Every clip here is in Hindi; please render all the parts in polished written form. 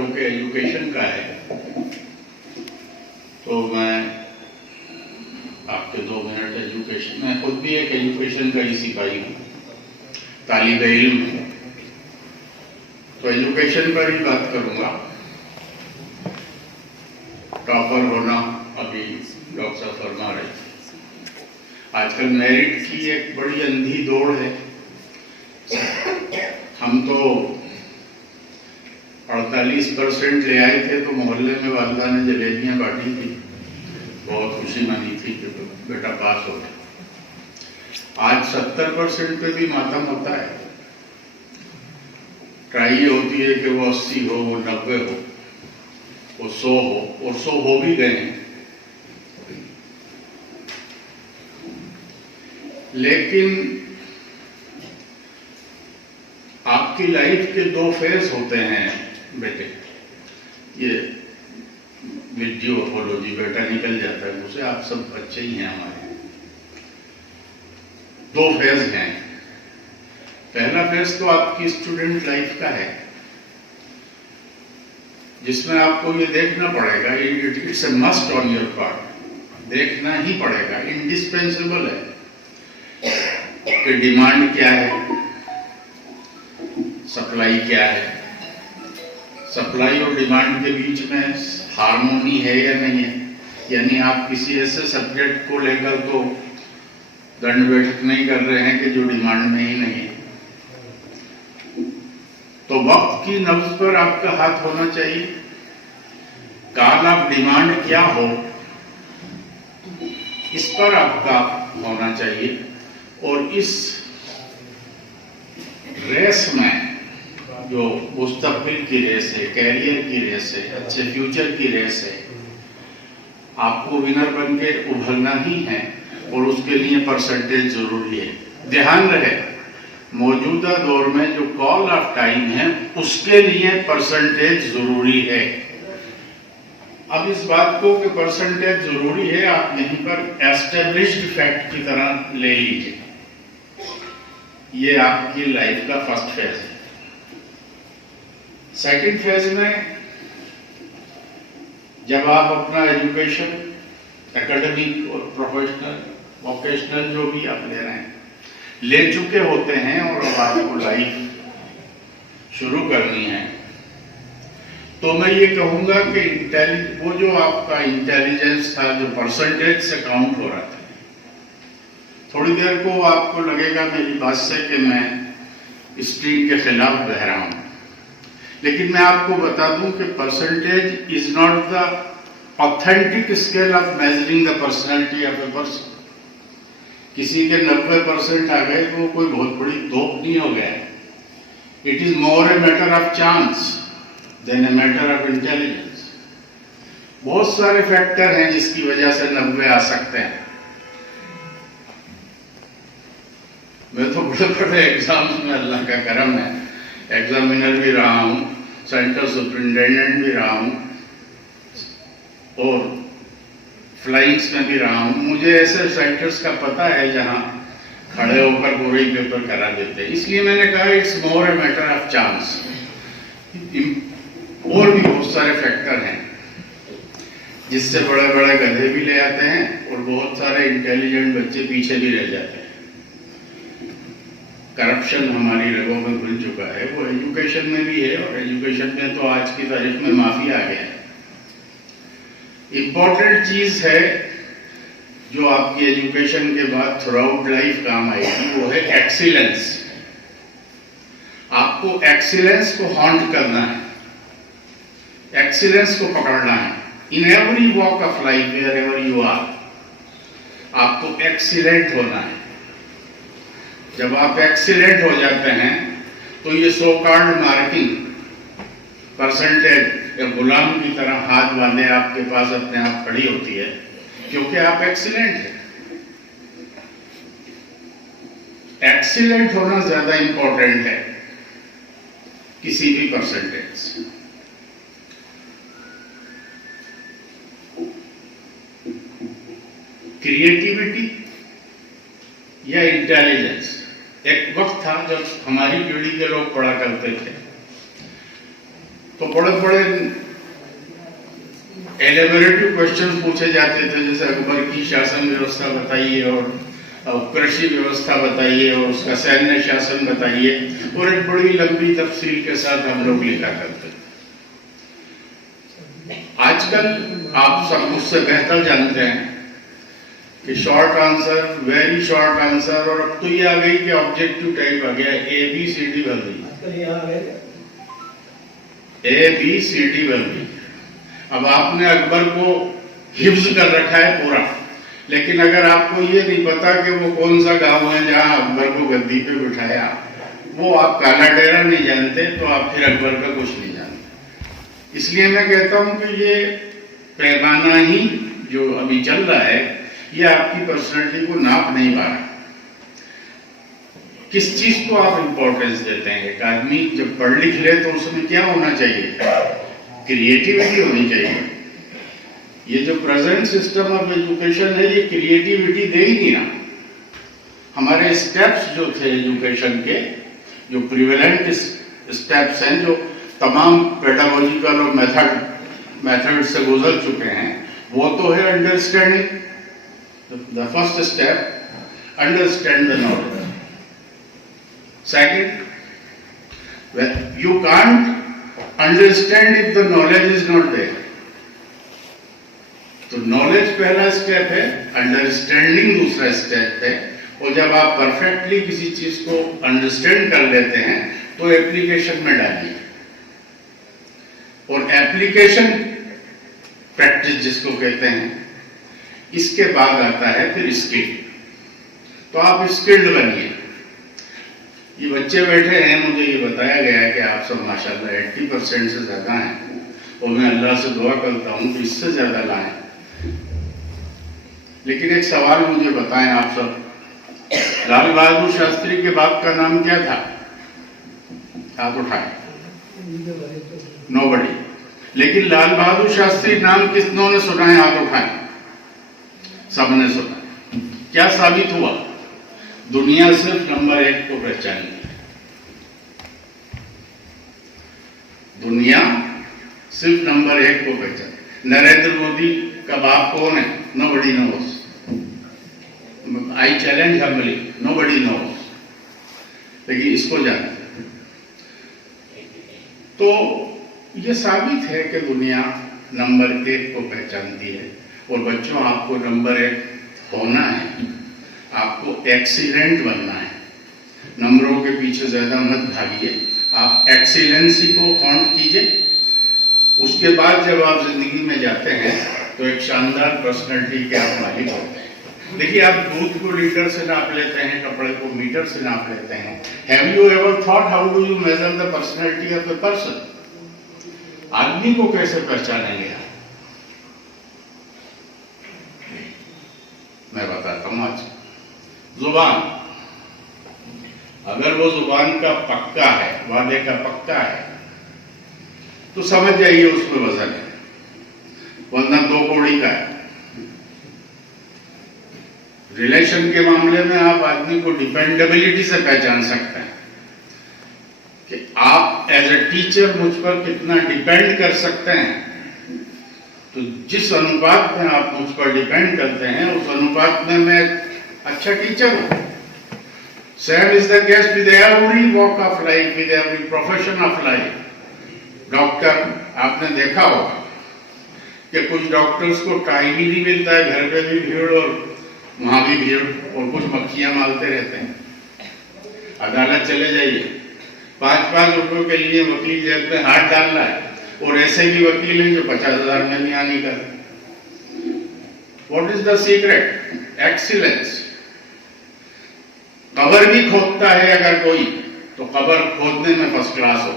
बच्चों के एजुकेशन का है, तो मैं आपके 2 मिनट एजुकेशन, मैं खुद भी एक एजुकेशन का ही सिपाही हूँ, तालिब इल्म हूँ, तो एजुकेशन पर ही बात करूँगा। टॉपर होना अभी डॉक्टर साहब फरमा रहे थे, आजकल मेरिट की एक बड़ी अंधी दौड़ है। हम तो 48% ले आए थे तो मोहल्ले में वालदा ने जलेबियां बांटी थी, बहुत खुशी मनी थी कि तो बेटा पास हो गया। आज 70% पे भी मातम होता है। ट्राई होती है कि वो 80 हो, वो 90 हो, वो 100 हो, और 100 हो भी गए हैं। लेकिन आपकी लाइफ के 2 फेज होते हैं बेटे, ये विद्योपोलॉजी बेटा निकल जाता है मुझसे, आप सब बच्चे ही हैं हमारे। 2 फेज हैं। पहला फेज तो आपकी स्टूडेंट लाइफ का है, जिसमें आपको ये देखना पड़ेगा, it's a must on your part, देखना ही पड़ेगा, इंडिस्पेंसेबल है कि डिमांड क्या है, सप्लाई क्या है, सप्लाई और डिमांड के बीच में हार्मोनी है या नहीं है। यानी आप किसी ऐसे सब्जेक्ट को लेकर तो दंड बैठक नहीं कर रहे हैं कि जो डिमांड में ही नहीं है। तो वक्त की नब्ज पर आपका हाथ होना चाहिए। काल आप डिमांड क्या हो इस पर आपका होना चाहिए, और इस रेस में जो मुस्तकबिल की रेस है, कैरियर की रेस है, अच्छे फ्यूचर की रेस है, आपको विनर बन के उभरना ही है, और उसके लिए परसेंटेज जरूरी है। ध्यान रहे, मौजूदा दौर में जो कॉल ऑफ टाइम है उसके लिए परसेंटेज जरूरी है। अब इस बात को कि परसेंटेज जरूरी है, आप यहीं पर एस्टेब्लिश्ड फैक्ट की तरह ले लीजिए। ये आपकी लाइफ का फर्स्ट फेज है। सेकंड फेज में जब आप अपना एजुकेशन, एकेडमिक और प्रोफेशनल, वोकेशनल जो भी आप ले रहे हैं, ले चुके होते हैं और अब आपको लाइफ शुरू करनी है, तो मैं ये कहूंगा कि वो जो आपका इंटेलिजेंस था, जो परसेंटेज से काउंट हो रहा था, थोड़ी देर को आपको लगेगा मेरी बात से कि मैं स्ट्रीम के खिलाफ बह रहा हूं, लेकिन मैं आपको बता दूं कि percentage is not the authentic scale of measuring the personality of a person. किसी के 90% आ गए तो कोई बहुत बड़ी तोप नहीं हो गया। It is more a matter of chance than a matter of intelligence. बहुत सारे फैक्टर हैं जिसकी वजह से 90 आ सकते हैं। मैं तो बड़े बड़े एग्जाम्स में अल्लाह का करम है, एग्जामिनर भी रहा हूँ, सेंटर सुपरिटेंडेंट भी रहा हूँ, और फ्लाइंग्स में भी रहा हूँ। मुझे ऐसे सेंटर्स का पता है जहाँ खड़े होकर पूरे ही पेपर करा देते हैं। इसलिए मैंने कहा it's more a matter of chance. और भी बहुत सारे फैक्टर हैं जिससे बड़े बड़े गधे भी ले आते हैं और बहुत सारे इंटेलिजेंट बच्चे पीछे भी रह जाते हैं। करप्शन हमारी रगों में घुल चुका है, वो एजुकेशन में भी है, और एजुकेशन में तो आज की तारीख में माफिया आ गया है। इंपॉर्टेंट चीज है जो आपकी एजुकेशन के बाद थ्रू आउट लाइफ काम आएगी, वो है एक्सीलेंस। आपको एक्सीलेंस को हॉन्ट करना है, एक्सीलेंस को पकड़ना है। In every walk of life wherever you are, आपको एक्सीलेंट होना है। जब आप एक्सीलेंट हो जाते हैं तो ये सो कॉल्ड मार्किंग परसेंटेज गुलाम की तरह हाथ बांधे आपके पास अपने आप खड़ी होती है, क्योंकि आप एक्सीलेंट हैं। एक्सीलेंट होना ज्यादा इंपॉर्टेंट है किसी भी परसेंटेज से। क्रिएटिविटी या इंटेलिजेंस, एक वक्त था जब हमारी पीढ़ी के लोग पढ़ा करते थे तो बड़े बड़े एलेबोरेटिव क्वेश्चंस पूछे जाते थे, जैसे अकबर की शासन व्यवस्था बताइए और कृषि व्यवस्था बताइए और उसका सैन्य शासन बताइए, और एक बड़ी लंबी तफसील के साथ हम लोग लिखा करते थे। आजकल आप सब मुझसे बेहतर जानते हैं कि short answer, very short answer, और अब तो ये आ गई कि ऑब्जेक्टिव टाइप आ गया, ABCD बन गई, ABCD बन गई। अब आपने अकबर को हिफ्ज कर रखा है पूरा, लेकिन अगर आपको ये नहीं पता कि वो कौन सा गांव है जहां अकबर को गद्दी पे बिठाया, वो आप काला डेरा नहीं जानते, तो आप फिर अकबर का कुछ नहीं जानते। इसलिए मैं कहता हूं कि ये पैमाना ही जो अभी चल रहा है, ये आपकी पर्सनैलिटी को नाप नहीं पा रहा। किस चीज को आप इंपॉर्टेंस देते हैं? एक आदमी जब पढ़ लिख ले तो उसमें क्या होना चाहिए? क्रिएटिविटी होनी चाहिए। ये जो प्रेजेंट सिस्टम ऑफ एजुकेशन है, ये क्रिएटिविटी दे ही नहीं रहा। हमारे स्टेप्स जो थे एजुकेशन के, जो प्रिवेलेंट स्टेप्स हैं, जो तमाम पेडागोजिकल और मेथड से गुजर चुके हैं, वो तो है understanding. The first step, understand the knowledge. Second, well, you can't understand if the knowledge is not there. तो knowledge पहला स्टेप है, अंडरस्टैंडिंग दूसरा स्टेप है, और जब आप परफेक्टली किसी चीज को अंडरस्टैंड कर लेते हैं तो एप्लीकेशन में डालिए, और एप्लीकेशन प्रैक्टिस जिसको कहते हैं, इसके बाद आता है फिर स्किल। तो आप स्किल्ड बनिए। ये बच्चे बैठे हैं, मुझे ये बताया गया है कि आप सब माशाल्लाह 80% से ज्यादा हैं, और मैं अल्लाह से दुआ करता हूं कि इससे ज्यादा लाएं। लेकिन एक सवाल मुझे बताएं आप सब, लाल बहादुर शास्त्री के बाप का नाम क्या था? हाथ उठाएं। नोबडी। लेकिन लाल बहादुर शास्त्री नाम किसनों ने सुना है? हाथ उठाएं। सबने सुना। क्या साबित हुआ? दुनिया सिर्फ नंबर 1 को पहचानी। दुनिया सिर्फ नंबर 1 को पहचानी। नरेंद्र मोदी का बाप कौन है? Nobody knows. I challenge humbly, nobody knows, लेकिन इसको जानते। तो ये साबित है कि दुनिया नंबर 1 को पहचानती है। और बच्चों, आपको नंबर 1 होना है, आपको एक्सीलेंट बनना है। नंबरों के पीछे ज्यादा मत भागिए, आप एक्सीलेंसी को हॉन्ट कीजिए। उसके बाद जब आप जिंदगी में जाते हैं तो एक शानदार पर्सनैलिटी के आप मालिक होते हैं। देखिए, आप दूध को लीटर से नाप लेते हैं, कपड़े को मीटर से नाप लेते हैं। Have you ever thought how do you measure the personality of the person? आदमी को कैसे पहचानेंगे? मैं बताता हूं आज। जुबान, अगर वो जुबान का पक्का है, वादे का पक्का है, तो समझ जाइए उसमें वजन है, वरना 2 कौड़ी का है। रिलेशन के मामले में आप आदमी को डिपेंडेबिलिटी से पहचान सकते हैं कि आप एज ए टीचर मुझ पर कितना डिपेंड कर सकते हैं। तो जिस अनुपात में आप मुझ पर डिपेंड करते हैं, उस अनुपात में मैं अच्छा टीचर हूं। Same is the case with every walk of life, with every profession of life. Doctor, आपने देखा होगा कि कुछ डॉक्टर्स को टाइम ही नहीं मिलता है, घर पे भी भीड़ और वहां भी भीड़, और कुछ मक्खियां मारते रहते हैं। अदालत चले जाइए, 5-5 रुपयों के लिए वकील जेब में हाथ डाल रहा है, और ऐसे भी वकील हैं जो 50,000 में भी नहीं करते। What is the secret? Excellence. कब्र भी खोदता है अगर कोई, तो कब्र खोदने में फर्स्ट क्लास हो।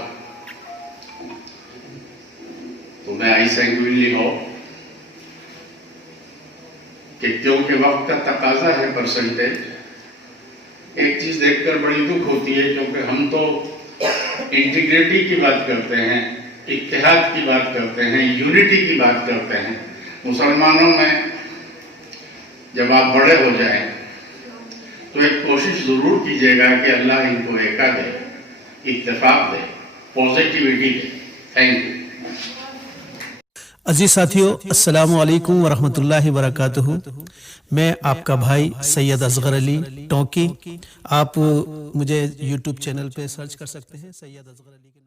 तो मैं आई सैंक्विनली हो कि क्योंकि वक्त का तकाजा है परसेंटेज। एक चीज देखकर बड़ी दुख होती है, क्योंकि हम तो इंटीग्रिटी की बात करते हैं, इत्तेहाद की बात करते हैं, यूनिटी की बात करते हैं। मुसलमानों में जब आप बड़े हो जाएं तो एक कोशिश जरूर कीजिएगा कि अल्लाह इनको एका दे, इत्तेफाक दे, पॉजिटिविटी दे। Thank you. अजीज साथियों, अस्सलामु अलैकुम वरहमतुल्लाहि वबरकातुहू। मैं आपका भाई सैयद असगर अली टोंकी। आप मुझे यूट्यूब चैनल पे सर्च कर सकते हैं सैयद असगर अली के